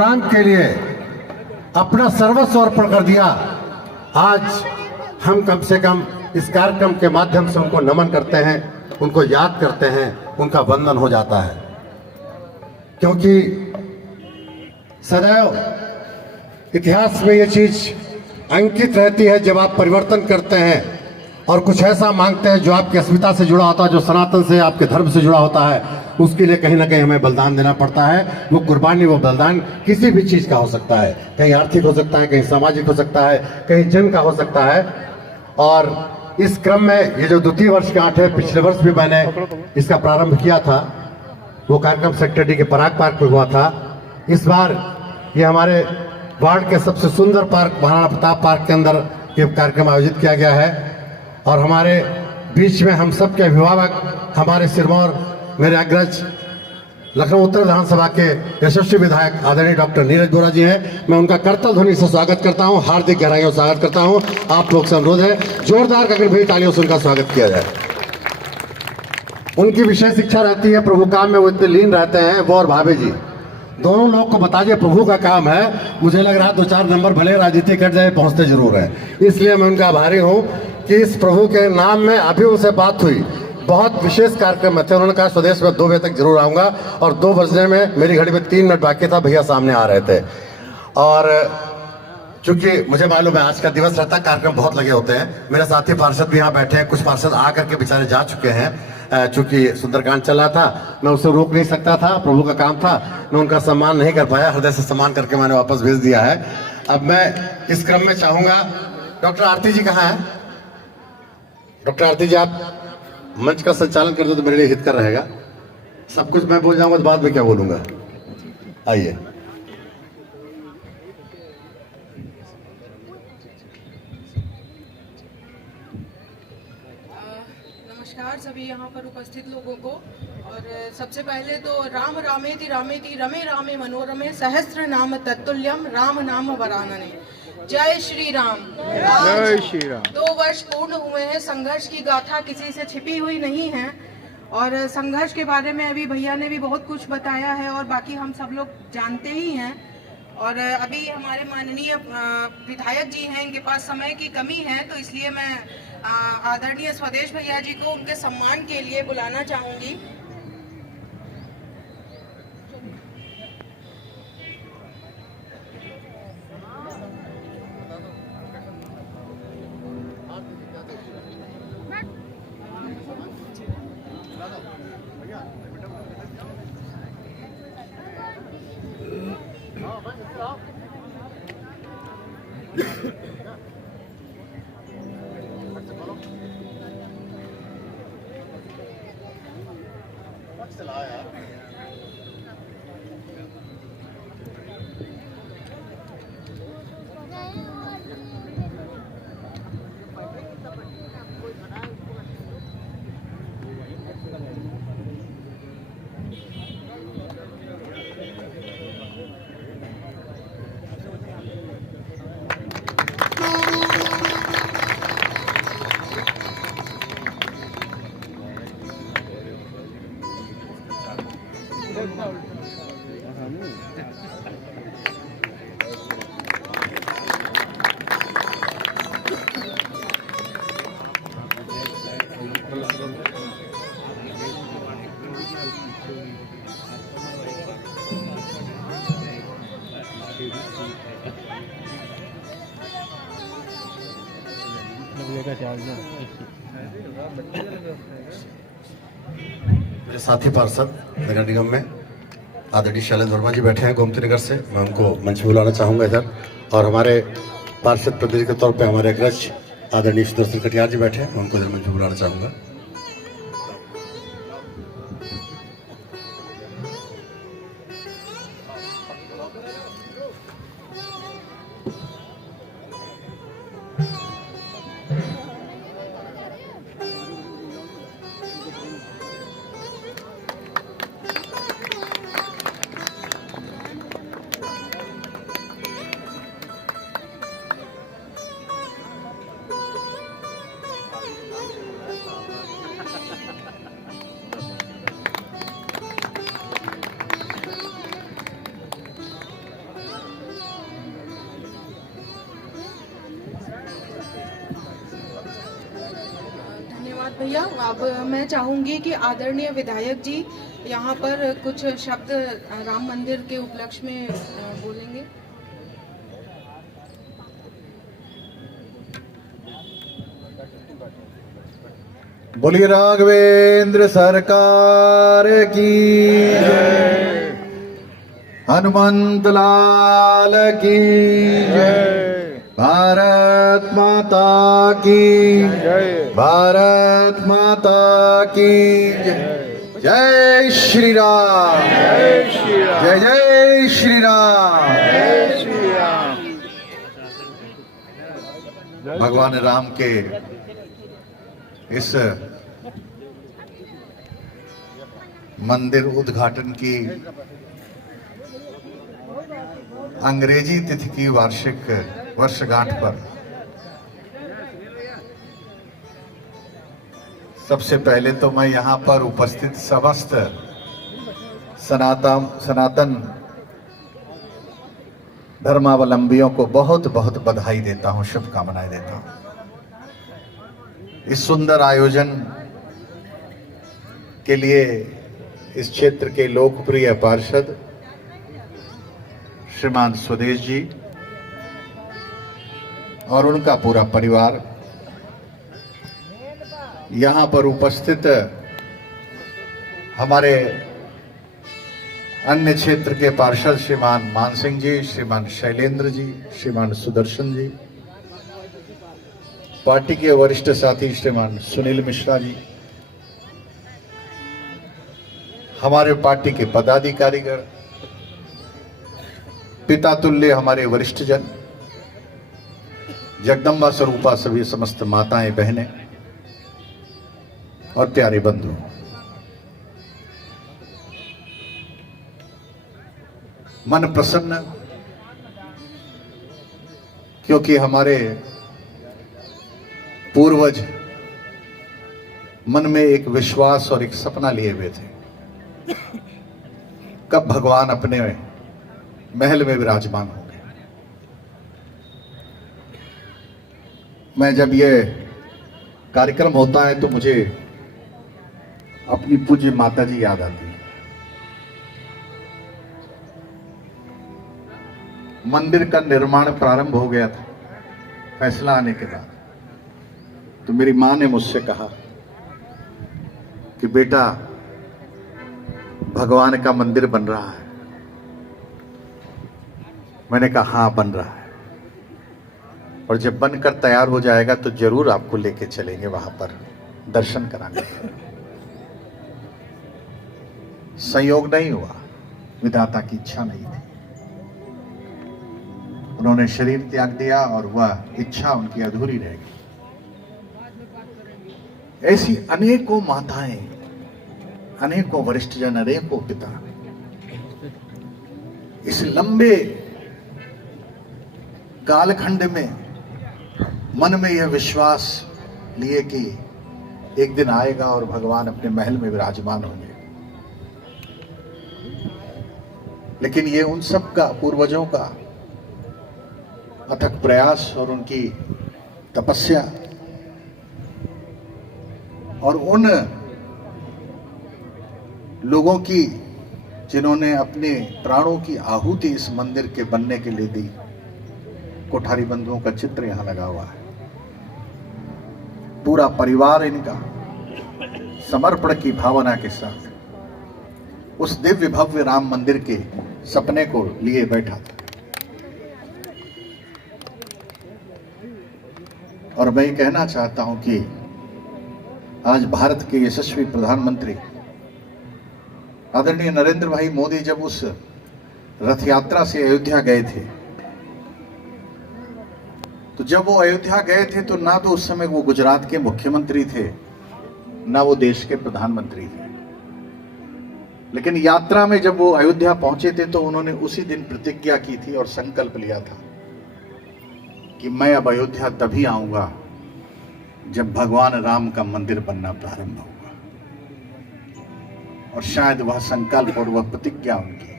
गौरांग के लिए अपना सर्वस्व अर्पण कर दिया। आज हम कम से कम इस कार्यक्रम के माध्यम से उनको नमन करते हैं, उनको याद करते हैं, उनका वंदन हो जाता है। क्योंकि सदैव इतिहास में ये चीज अंकित रहती है, जब आप परिवर्तन करते हैं और कुछ ऐसा मांगते हैं जो आपकी अस्मिता से जुड़ा होता है, जो सनातन से, आपके धर्म से जुड़ा होता है, उसके लिए कहीं ना कहीं हमें बलिदान देना पड़ता है। वो कुर्बानी, वो बलिदान किसी भी चीज का हो सकता है, कहीं आर्थिक हो सकता है, कहीं सामाजिक हो सकता है, कहीं जन का हो सकता है। और इस क्रम में ये जो द्वितीय वर्ष गांठ है, पिछले वर्ष भी मैंने इसका प्रारंभ किया था, वो कार्यक्रम सेक्टर डी के पराग पार्क में हुआ था। इस बार ये हमारे वार्ड के सबसे सुंदर पार्क महाराणा प्रताप पार्क के अंदर ये कार्यक्रम आयोजित किया गया है। और हमारे बीच में हम सब के अभिभावक, हमारे सिरमौर, मेरे अग्रज, लखनऊ उत्तर विधानसभा के यशस्वी विधायक आदरणीय डॉक्टर नीरज बोरा जी हैं। मैं उनका करतल ध्वनि से स्वागत करता हूं, हार्दिक गहराइयों से स्वागत करता हूं। आप लोग से अनुरोध है जोरदार गगनभेदी तालियों से उनका स्वागत किया जाए। उनकी विशेष इच्छा रहती है, प्रभु काम में वो इतने लीन रहते हैं, वो और भाभी जी दोनों लोग को बता दिए प्रभु का काम है। मुझे लग रहा है 2-4 नंबर भले राजनीति कट जाए, पहुंचते जरूर है। इसलिए मैं उनका आभारी हूं कि इस प्रभु के नाम में अभी उनसे बात हुई, बहुत विशेष कार्यक्रम में थे। उन्होंने कहा स्वदेश में 2 बजे तक जरूर आऊंगा, और 2 बजने में मेरी घड़ी में 3 मिनट बाकी था, भैया सामने आ रहे थे। और चूंकि मुझे मालूम है आज का दिवस रहता, कार्यक्रम बहुत लगे होते हैं। मेरे साथी पार्षद भी यहाँ बैठे हैं, कुछ पार्षद आकर के बेचारे जा चुके हैं। चूंकि सुंदरकांड चल रहा था, मैं उसे रोक नहीं सकता था, प्रभु का काम था, मैं उनका सम्मान नहीं कर पाया, हृदय से सम्मान करके मैंने वापस भेज दिया है। अब मैं इस क्रम में चाहूंगा, डॉक्टर आरती जी कहाँ है? डॉक्टर आरती जी, आप मंच का संचालन कर दो तो मेरे लिए हितकर रहेगा। सब कुछ मैं बोल जाऊंगा तो बाद में क्या बोलूंगा। आइए। नमस्कार सभी यहाँ पर उपस्थित लोगों को। और सबसे पहले तो राम रामेति रामेति रमे रामे मनोरमे सहस्त्र नाम तत्तुल्यम राम नाम वरानने। जय श्री राम। जय श्री राम। 2 वर्ष पूर्ण हुए हैं, संघर्ष की गाथा किसी से छिपी हुई नहीं है। और संघर्ष के बारे में अभी भैया ने भी बहुत कुछ बताया है, और बाकी हम सब लोग जानते ही हैं। और अभी हमारे माननीय विधायक जी हैं, इनके पास समय की कमी है, तो इसलिए मैं आदरणीय स्वदेश भैया जी को उनके सम्मान के लिए बुलाना चाहूंगी। मेरे साथी पार्षद नगर निगम में आदरणीय शैलेंद्र वर्मा जी बैठे हैं गोमती नगर से, मैं उनको मंच में बुलाना चाहूंगा इधर। और हमारे पार्षद प्रतिनिधि के तौर पे हमारे अग्रज आदरणीय सुदर्शन कटियार जी बैठे हैं, मैं उनको इधर मंच में बुलाना चाहूंगा। भैया अब मैं चाहूँगी कि आदरणीय विधायक जी यहाँ पर कुछ शब्द राम मंदिर के उपलक्ष्य में बोलेंगे। बोलिए राघवेंद्र सरकार की जय, हनुमंत लाल की जय, भारत माता की जय। भारत माता की जय। जय श्री राम, जय श्री राम, जय जय श्री राम। जय श्री राम। भगवान राम के इस मंदिर उद्घाटन की अंग्रेजी तिथि की वार्षिक वर्षगांठ पर सबसे पहले तो मैं यहाँ पर उपस्थित समस्त सनातन धर्मावलंबियों को बहुत बहुत बधाई देता हूँ, शुभकामनाएं देता हूँ। इस सुंदर आयोजन के लिए इस क्षेत्र के लोकप्रिय पार्षद श्रीमान स्वदेश जी और उनका पूरा परिवार, यहाँ पर उपस्थित हमारे अन्य क्षेत्र के पार्षद श्रीमान मान सिंह जी, श्रीमान शैलेंद्र जी, श्रीमान सुदर्शन जी, पार्टी के वरिष्ठ साथी श्रीमान सुनील मिश्रा जी, हमारे पार्टी के पदाधिकारीगण, पिता तुल्य हमारे वरिष्ठ जन, जगदम्बा स्वरूपा सभी समस्त माताएं बहनें और प्यारे बंधु, मन प्रसन्न क्योंकि हमारे पूर्वज मन में एक विश्वास और एक सपना लिए हुए थे, कब भगवान अपने महल में विराजमान होंगे। मैं जब ये कार्यक्रम होता है तो मुझे अपनी पूज्य माता जी याद आती है। मंदिर का निर्माण प्रारंभ हो गया था, फैसला आने के बाद तो मेरी मां ने मुझसे कहा कि बेटा भगवान का मंदिर बन रहा है। मैंने कहा हाँ बन रहा है, और जब बनकर तैयार हो जाएगा तो जरूर आपको लेके चलेंगे वहां पर दर्शन कराने। संयोग नहीं हुआ, विधाता की इच्छा नहीं थी, उन्होंने शरीर त्याग दिया और वह इच्छा उनकी अधूरी रह गई। ऐसी अनेकों माताएं, अनेकों वरिष्ठ जन, अनेकों पिता इस लंबे कालखंड में मन में यह विश्वास लिए कि एक दिन आएगा और भगवान अपने महल में विराजमान होंगे। लेकिन ये उन सब का, पूर्वजों का अथक प्रयास और उनकी तपस्या और उन लोगों की जिन्होंने अपने प्राणों की आहुति इस मंदिर के बनने के लिए दी। कोठारी बंधुओं का चित्र यहां लगा हुआ है, पूरा परिवार इनका समर्पण की भावना के साथ उस दिव्य भव्य राम मंदिर के सपने को लिए बैठा था। और मैं ये कहना चाहता हूं कि आज भारत के यशस्वी प्रधानमंत्री आदरणीय नरेंद्र भाई मोदी जब उस रथ यात्रा से अयोध्या गए थे, तो जब वो अयोध्या गए थे तो ना तो उस समय वो गुजरात के मुख्यमंत्री थे, ना वो देश के प्रधानमंत्री थे। लेकिन यात्रा में जब वो अयोध्या पहुंचे थे तो उन्होंने उसी दिन प्रतिज्ञा की थी और संकल्प लिया था कि मैं अब अयोध्या तभी आऊंगा जब भगवान राम का मंदिर बनना प्रारंभ होगा। और शायद वह संकल्प और वह प्रतिज्ञा उनकी,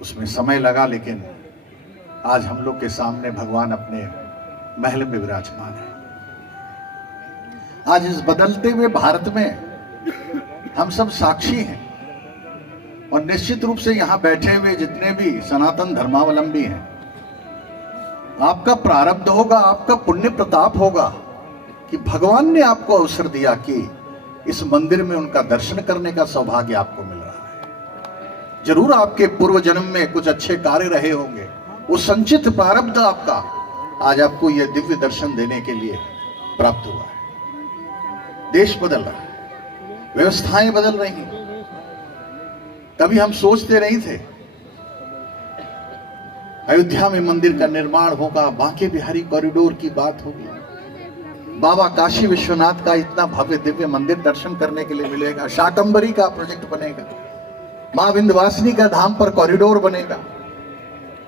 उसमें समय लगा, लेकिन आज हम लोग के सामने भगवान अपने महल में विराजमान है। आज इस बदलते हुए भारत में हम सब साक्षी हैं, और निश्चित रूप से यहां बैठे हुए जितने भी सनातन धर्मावलंबी हैं, आपका प्रारब्ध होगा, आपका पुण्य प्रताप होगा कि भगवान ने आपको अवसर दिया कि इस मंदिर में उनका दर्शन करने का सौभाग्य आपको मिल रहा है। जरूर आपके पूर्व जन्म में कुछ अच्छे कार्य रहे होंगे, वो संचित प्रारब्ध आपका आज आपको यह दिव्य दर्शन देने के लिए प्राप्त हुआ है। देश बदल रहा है, व्यवस्थाएं बदल रही हैं। कभी हम सोचते नहीं थे अयोध्या में मंदिर का निर्माण होगा, बांके बिहारी कॉरिडोर की बात होगी, बाबा काशी विश्वनाथ का इतना भव्य दिव्य मंदिर दर्शन करने के लिए मिलेगा, शाकंबरी का प्रोजेक्ट बनेगा, मां विंध्यवासिनी का धाम पर कॉरिडोर बनेगा,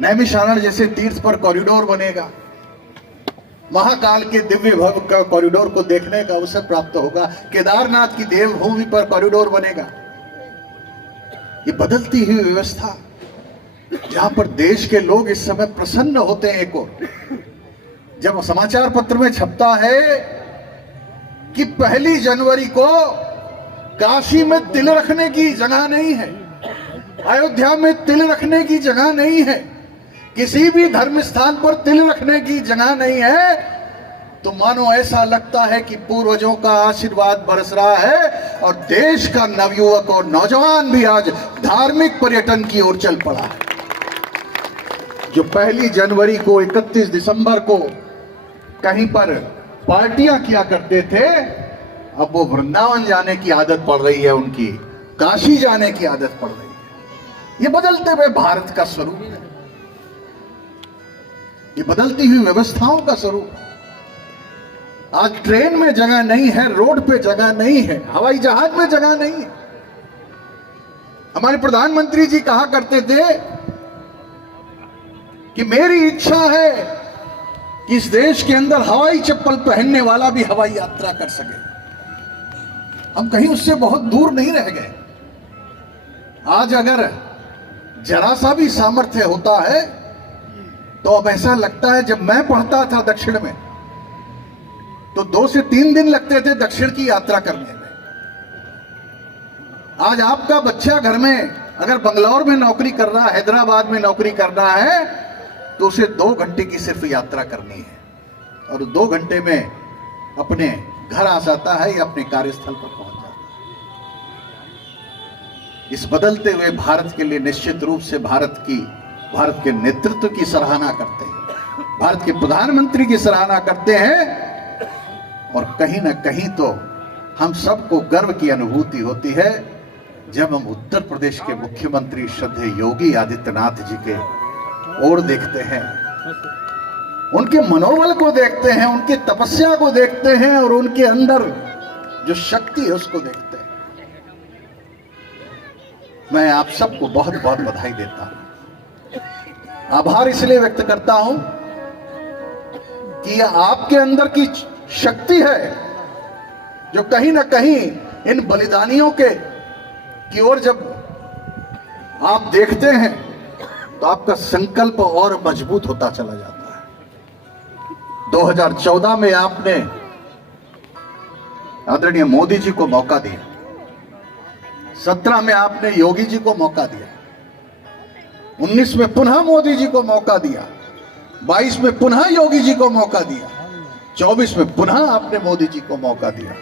नैमिषारण्य जैसे तीर्थ पर कॉरिडोर बनेगा, महाकाल के दिव्य भव्य का कॉरिडोर को देखने का अवसर प्राप्त होगा, केदारनाथ की देवभूमि पर कॉरिडोर बनेगा। ये बदलती हुई व्यवस्था जहां पर देश के लोग इस समय प्रसन्न होते हैं। एक और जब समाचार पत्र में छपता है कि 1 जनवरी को काशी में तिल रखने की जगह नहीं है, अयोध्या में तिल रखने की जगह नहीं है, किसी भी धर्म स्थान पर तिल रखने की जगह नहीं है, तो मानो ऐसा लगता है कि पूर्वजों का आशीर्वाद बरस रहा है और देश का नवयुवक और नौजवान भी आज धार्मिक पर्यटन की ओर चल पड़ा है। जो 1 जनवरी को 31 दिसंबर को कहीं पर पार्टियां किया करते थे, अब वो वृंदावन जाने की आदत पड़ रही है, उनकी काशी जाने की आदत पड़ रही है। ये बदलते हुए भारत का स्वरूप है, ये बदलती हुई व्यवस्थाओं का स्वरूप है। आज ट्रेन में जगह नहीं है, रोड पे जगह नहीं है, हवाई जहाज में जगह नहीं है। हमारे प्रधानमंत्री जी कहा करते थे कि मेरी इच्छा है कि इस देश के अंदर हवाई चप्पल पहनने वाला भी हवाई यात्रा कर सके। हम कहीं उससे बहुत दूर नहीं रह गए। आज अगर जरा सा भी सामर्थ्य होता है तो अब ऐसा लगता है, जब मैं पढ़ता था दक्षिण में तो 2 से 3 दिन लगते थे दक्षिण की यात्रा करने में। आज आपका बच्चा घर में अगर बंगलौर में नौकरी कर रहा है, हैदराबाद में नौकरी कर रहा है, तो उसे 2 घंटे की सिर्फ यात्रा करनी है और 2 घंटे में अपने घर आ जाता है या अपने कार्यस्थल पर पहुंच जाता है। इस बदलते हुए भारत के लिए निश्चित रूप से भारत के नेतृत्व की सराहना करते हैं, भारत के प्रधानमंत्री की सराहना करते हैं, और कहीं ना कहीं तो हम सबको गर्व की अनुभूति होती है जब हम उत्तर प्रदेश के मुख्यमंत्री श्रद्धेय योगी आदित्यनाथ जी के ओर देखते हैं, उनके मनोबल को देखते हैं, उनकी तपस्या को देखते हैं और उनके अंदर जो शक्ति है उसको देखते हैं। मैं आप सबको बहुत बहुत बधाई देता हूं, आभार इसलिए व्यक्त करता हूं कि यह आपके अंदर की शक्ति है जो कहीं ना कहीं इन बलिदानियों की ओर जब आप देखते हैं तो आपका संकल्प और मजबूत होता चला जाता है। 2014 में आपने आदरणीय मोदी जी को मौका दिया, 17 में आपने योगी जी को मौका दिया, 19 में पुनः मोदी जी को मौका दिया, 22 में पुनः योगी जी को मौका दिया, 24 में पुनः आपने मोदी जी को मौका दिया।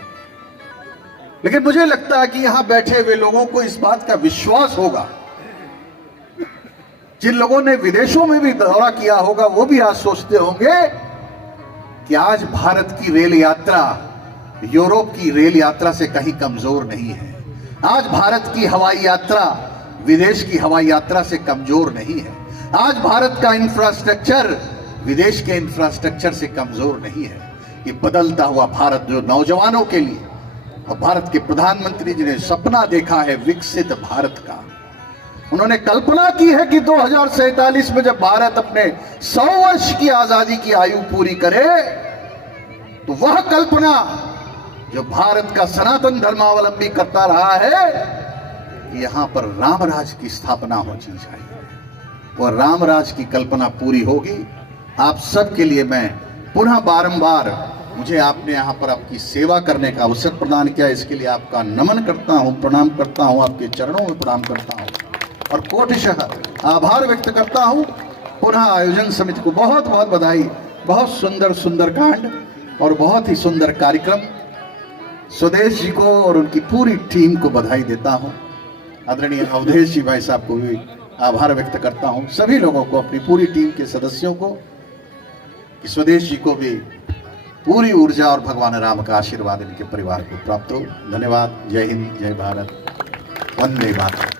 लेकिन मुझे लगता है कि यहां बैठे हुए लोगों को इस बात का विश्वास होगा, जिन लोगों ने विदेशों में भी दौरा किया होगा वो भी आज सोचते होंगे कि आज भारत की रेल यात्रा यूरोप की रेल यात्रा से कहीं कमजोर नहीं है, आज भारत की हवाई यात्रा विदेश की हवाई यात्रा से कमजोर नहीं है, आज भारत का इंफ्रास्ट्रक्चर विदेश के इंफ्रास्ट्रक्चर से कमजोर नहीं है। ये बदलता हुआ भारत जो नौजवानों के लिए, और भारत के प्रधानमंत्री जी ने सपना देखा है विकसित भारत का, उन्होंने कल्पना की है कि 2047 में जब भारत अपने 100 वर्ष की आजादी की आयु पूरी करे तो वह कल्पना जो भारत का सनातन धर्मावलंबी करता रहा है, यहां पर रामराज की स्थापना होनी चाहिए। और रामराज की कल्पना पूरी होगी। आप सबके लिए मैं पुनः बारंबार मुझे आपने यहाँ पर आपकी सेवा करने का अवसर प्रदान किया, इसके लिए आपका नमन करता हूँ, प्रणाम करता हूँ, आपके चरणों में प्रणाम करता हूँ और कोटिशः आभार व्यक्त करता हूँ। पुनः आयोजन समिति को बहुत बहुत बधाई। बहुत सुंदर सुंदर कांड और बहुत ही सुंदर कार्यक्रम। स्वदेश जी को और उनकी पूरी टीम को बधाई देता हूँ। आदरणीय अवधेश जी भाई साहब को भी आभार व्यक्त करता हूँ। सभी लोगों को, अपनी पूरी टीम के सदस्यों को, कि स्वदेश जी को भी पूरी ऊर्जा और भगवान राम का आशीर्वाद इनके परिवार को प्राप्त हो। धन्यवाद। जय हिंद, जय भारत, वंदे मातरम।